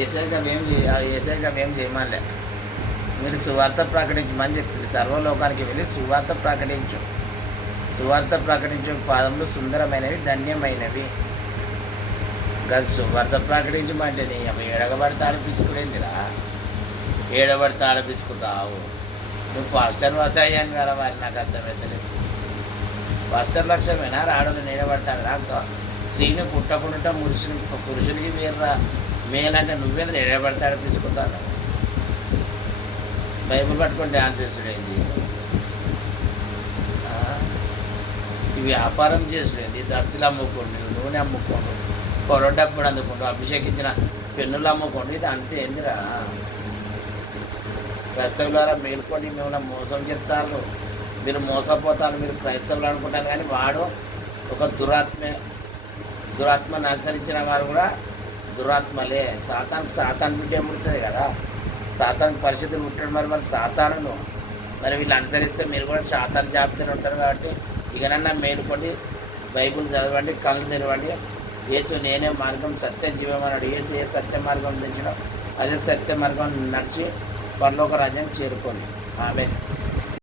ఏసైగా మేము చేయమనిలే. మీరు సువార్త ప్రకటించమని చెప్పింది. సర్వలోకానికి వెళ్ళి సువార్త ప్రకటించు. సువార్త ప్రకటించు పాదములు సుందరమైనవి, ధన్యమైనవి. సువార్త ప్రకటించమంటే నీ ఏడగబడితే ఆడిపిసుకునేందిరా? ఏడబడితే ఆడిపిసుకుంటావు. నువ్వు పాస్టర్ వద్ద అయ్యాను కదా, వారి నాకు అర్థమవుతలేదు. పాస్టర్ లక్ష్యమేనా రాడులు నిలబడతాడు? నాకు స్త్రీని పుట్టకుండా పురుషునికి మీరు మేలంటే నువ్వేంద్ర నిలబడితే ఆడిపించుకుంటాను. బైబిల్ పట్టుకొని డ్యాన్స్ చేస్తుడేంది? ఈ వ్యాపారం చేస్తుడేంది? దస్తులు అమ్ముకోండి, నూనె అమ్ముకోండి, పొర డబ్బుడు అందుకోండి, అభిషేకించిన పెన్నులు అమ్ముకోండి. ఇది అంతే ఏందిరా? క్రైస్తవులారా మేల్కొని మిమ్మల్ని మోసం చేస్తారు. మీరు మోసపోతారు, మీరు క్రైస్తవులు అనుకుంటారు. కానీ వాడు ఒక దురాత్మను అనుసరించిన వారు కూడా దురాత్మలే. సాతాను బిడ్డ ముడుతుంది కదా, సాతాను పరిస్థితులు ఉంటాడు. మరి సాతాను మరి వీళ్ళు అనుసరిస్తే మీరు కూడా సాతాను జాబితాలు ఉంటారు. కాబట్టి ఇకనన్నా మేలుకోండి, బైబుల్ చదవండి, కళ్ళు తెరవండి. యేసు నేనే మార్గం సత్య జీవం అన్నాడు. యేసు ఏ సత్య మార్గం తెచ్చినా అదే సత్య మార్గం నడిచి పరలోక రాజ్యాన్ని చేరుకోండి. ఆమేన్.